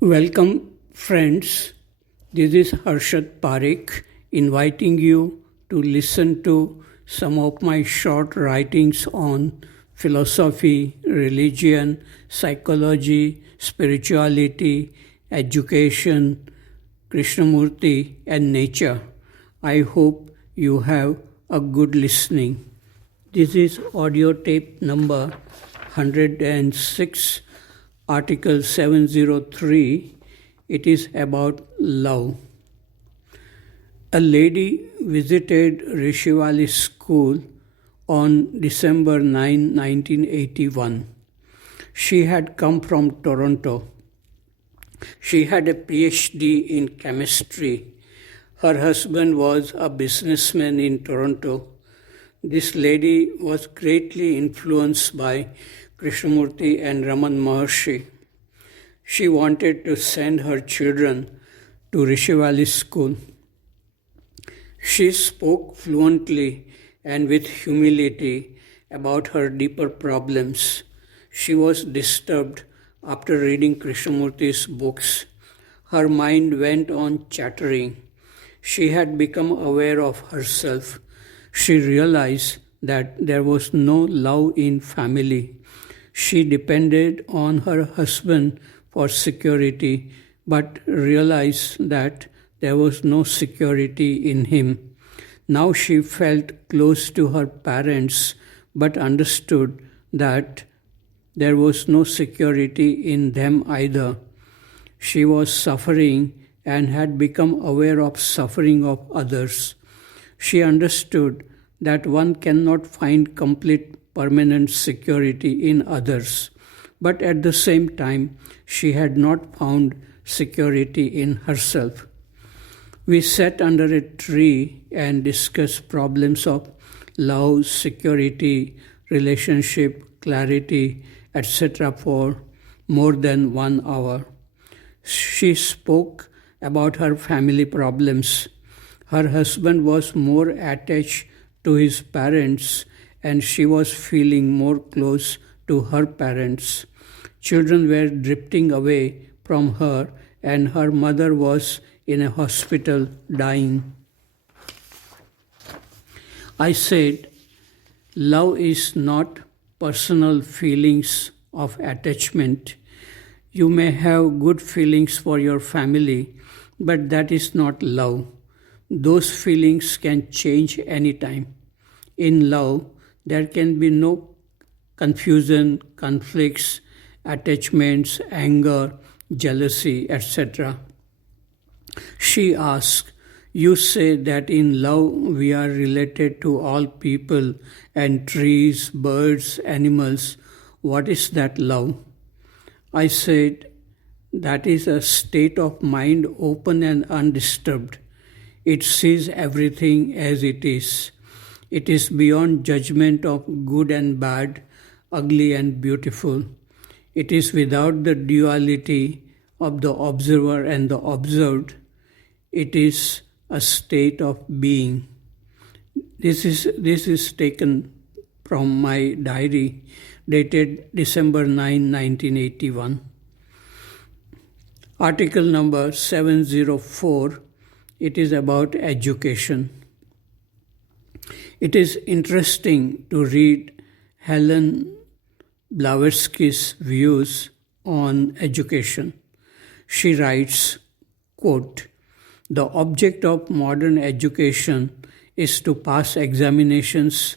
Welcome, friends. This is Harshad Parekh inviting you to listen to some of my short writings on philosophy, religion, psychology, spirituality, education, Krishnamurti, and nature. I hope you have a good listening. This is audio tape number 106, Article 703. It is about love. A lady visited Rishivali School on December 9, 1981. She had come from Toronto. She had a PhD in chemistry. Her husband was a businessman in Toronto. This lady was greatly influenced by Krishnamurti and Raman Maharshi. She wanted to send her children to Rishivali School. She spoke fluently and with humility about her deeper problems. She was disturbed after reading Krishnamurti's books. Her mind went on chattering. She had become aware of herself. She realized that there was no love in family. She depended on her husband for security, but realized that there was no security in him. Now she felt close to her parents, but understood that there was no security in them either. She was suffering and had become aware of suffering of others. She understood that one cannot find complete permanent security in others, but at the same time, she had not found security in herself. We sat under a tree and discussed problems of love, security, relationship, clarity, etc. for more than 1 hour. She spoke about her family problems. Her husband was more attached to his parents and she was feeling more close to her parents. Children were drifting away from her and her mother was in a hospital dying. I said, love is not personal feelings of attachment. You may have good feelings for your family, but that is not love. Those feelings can change anytime. In love, there can be no confusion, conflicts, attachments, anger, jealousy, etc. She asked, you say that in love we are related to all people and trees, birds, animals. What is that love? I said, that is a state of mind open and undisturbed. It sees everything as it is. It is beyond judgment of good and bad, ugly and beautiful. It is without the duality of the observer and the observed. It is a state of being. This is taken from my diary dated December 9, 1981. Article number 704. It is about education. It is interesting to read Helen Blavatsky's views on education. She writes, quote, the object of modern education is to pass examinations,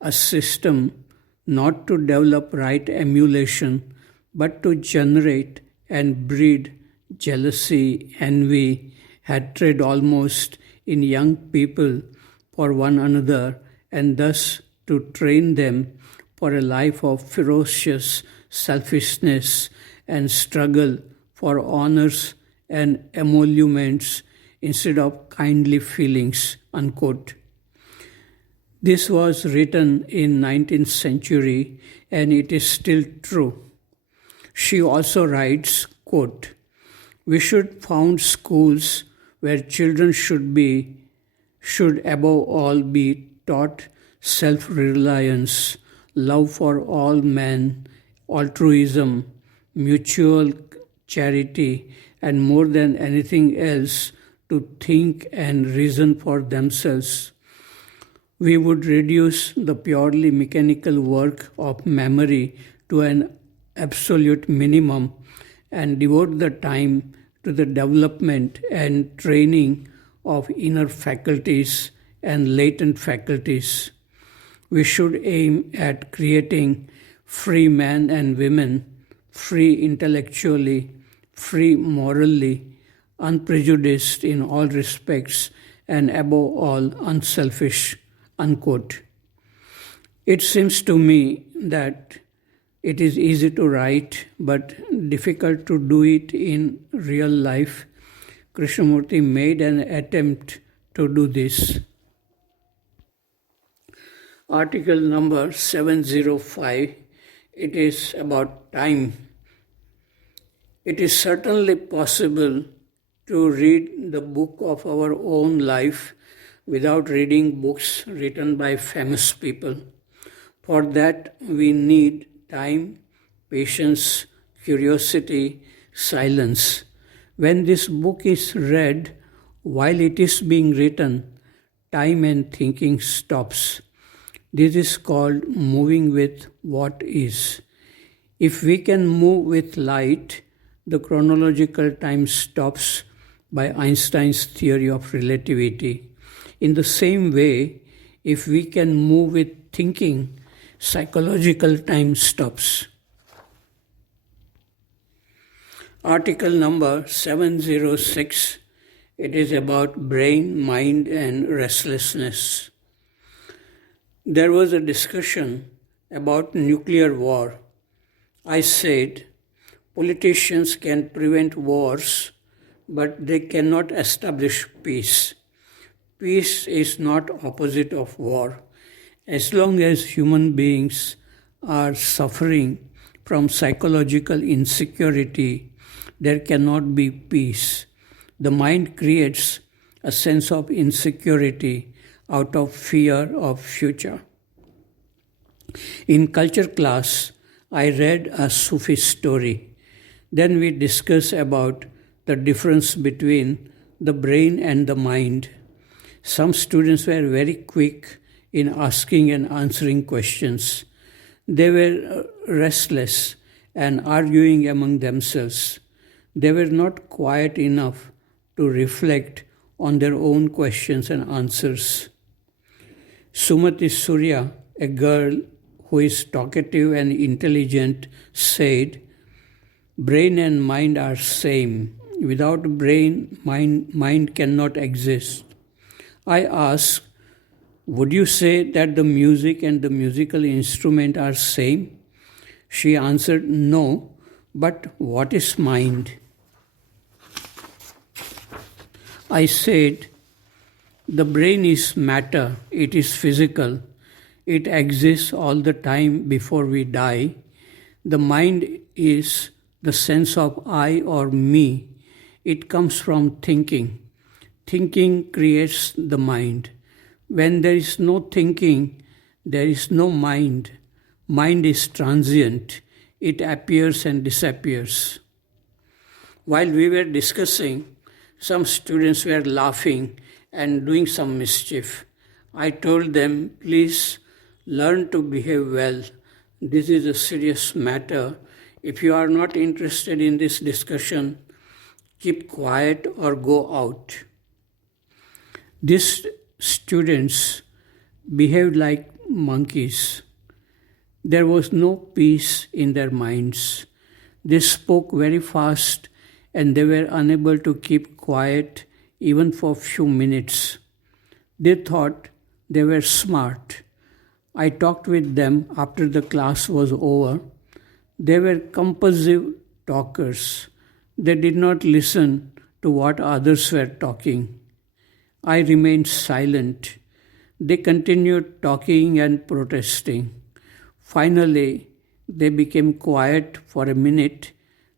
a system not to develop right emulation, but to generate and breed jealousy, envy, hatred almost in young people for one another, and thus to train them for a life of ferocious selfishness and struggle for honors and emoluments instead of kindly feelings, unquote. This was written in 19th century and it is still true. She also writes, quote, we should found schools where children should above all be taught self-reliance, love for all men, altruism, mutual charity, and more than anything else, to think and reason for themselves. We would reduce the purely mechanical work of memory to an absolute minimum and devote the time to the development and training of inner faculties and latent faculties. We should aim at creating free men and women, free intellectually, free morally, unprejudiced in all respects, and above all, unselfish. Unquote. It seems to me that it is easy to write but difficult to do it in real life. Krishnamurti made an attempt to do this. Article number 705, it is about time. It is certainly possible to read the book of our own life without reading books written by famous people. For that, we need time, patience, curiosity, silence. When this book is read, while it is being written, time and thinking stops. This is called moving with what is. If we can move with light, the chronological time stops by Einstein's theory of relativity. In the same way, if we can move with thinking, psychological time stops. Article number 706, it is about brain, mind, and restlessness. There was a discussion about nuclear war. I said, politicians can prevent wars, but they cannot establish peace. Peace is not opposite of war. As long as human beings are suffering from psychological insecurity, there cannot be peace. The mind creates a sense of insecurity out of fear of future. In culture class, I read a Sufi story. Then we discussed about the difference between the brain and the mind. Some students were very quick in asking and answering questions. They were restless and arguing among themselves. They were not quiet enough to reflect on their own questions and answers. Sumati Surya, a girl who is talkative and intelligent, said, "Brain and mind are same. Without brain, mind cannot exist." I asked, "Would you say that the music and the musical instrument are same?" She answered, "No, but what is mind?" I said, "The brain is matter, it is physical. It exists all the time before we die. The mind is the sense of I or me. It comes from thinking. Thinking creates the mind. When there is no thinking, there is no mind. Mind is transient. It appears and disappears." While we were discussing, some students were laughing and doing some mischief. I told them, "Please learn to behave well. This is a serious matter. If you are not interested in this discussion, keep quiet or go out." These students behaved like monkeys. There was no peace in their minds. They spoke very fast and they were unable to keep quiet even for a few minutes. They thought they were smart. I talked with them after the class was over. They were compulsive talkers. They did not listen to what others were talking. I remained silent. They continued talking and protesting. Finally, they became quiet for a minute.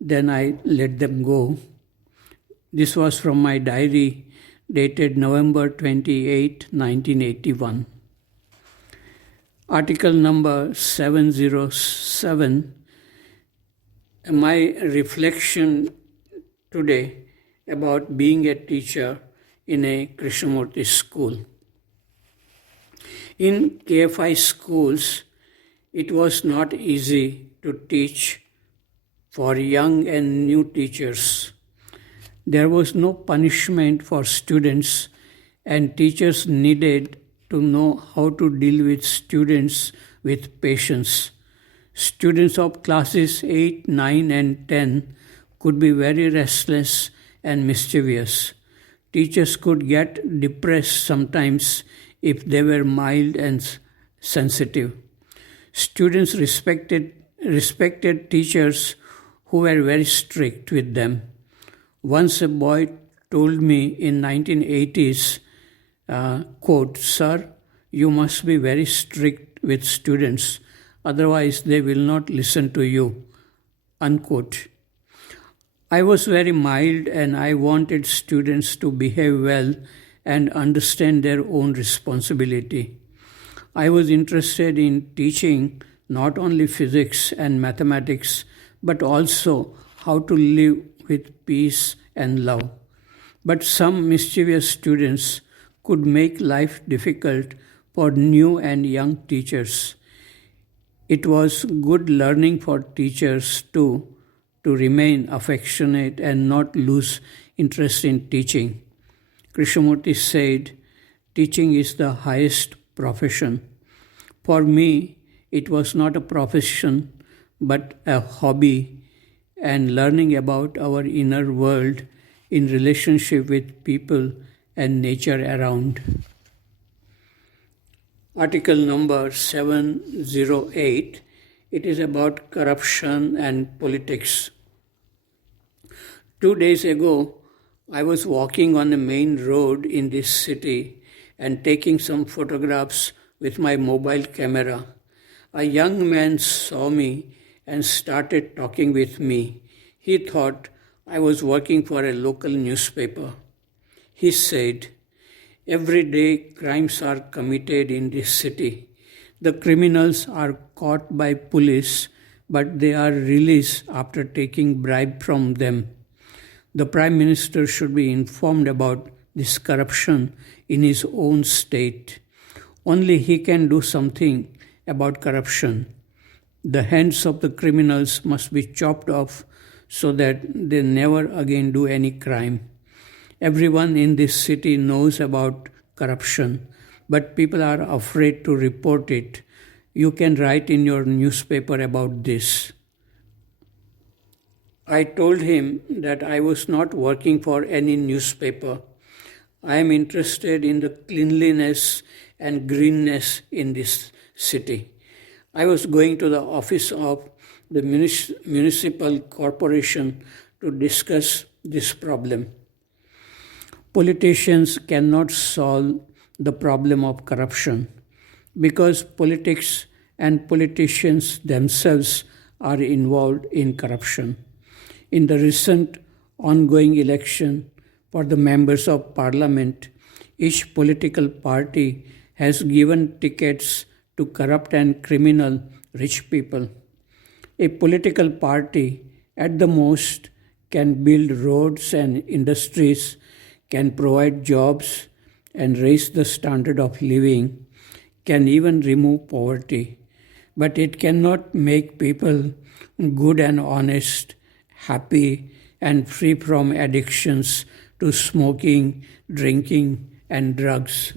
Then I let them go. This was from my diary dated November 28, 1981. Article number 707, My reflection today about being a teacher in a Krishnamurti school. In KFI schools, it was not easy to teach for young and new teachers. There was no punishment for students, and teachers needed to know how to deal with students with patience. Students of classes 8, 9, and 10 could be very restless and mischievous. Teachers could get depressed sometimes if they were mild and sensitive. Students respected teachers who were very strict with them. Once a boy told me in 1980s, quote, "Sir, you must be very strict with students, otherwise they will not listen to you," unquote. I was very mild and I wanted students to behave well and understand their own responsibility. I was interested in teaching not only physics and mathematics, but also how to live with peace and love. But some mischievous students could make life difficult for new and young teachers. It was good learning for teachers too, to remain affectionate and not lose interest in teaching. Krishnamurti said, "Teaching is the highest profession." For me, it was not a profession but a hobby, and learning about our inner world in relationship with people and nature around. Article number 708, it is about corruption and politics. 2 days ago, I was walking on the main road in this city and taking some photographs with my mobile camera. A young man saw me and started talking with me. He thought I was working for a local newspaper. He said, "Every day crimes are committed in this city. The criminals are caught by police, but they are released after taking bribe from them. The Prime Minister should be informed about this corruption in his own state. Only he can do something about corruption. The hands of the criminals must be chopped off so that they never again do any crime. Everyone in this city knows about corruption, but people are afraid to report it. You can write in your newspaper about this." I told him that I was not working for any newspaper. I am interested in the cleanliness and greenness in this city. I was going to the office of the municipal corporation to discuss this problem. Politicians cannot solve the problem of corruption because politics and politicians themselves are involved in corruption. In the recent ongoing election for the members of parliament, each political party has given tickets to corrupt and criminal rich people. A political party, at the most, can build roads and industries, can provide jobs and raise the standard of living, can even remove poverty. But it cannot make people good and honest, happy and free from addictions to smoking, drinking and drugs.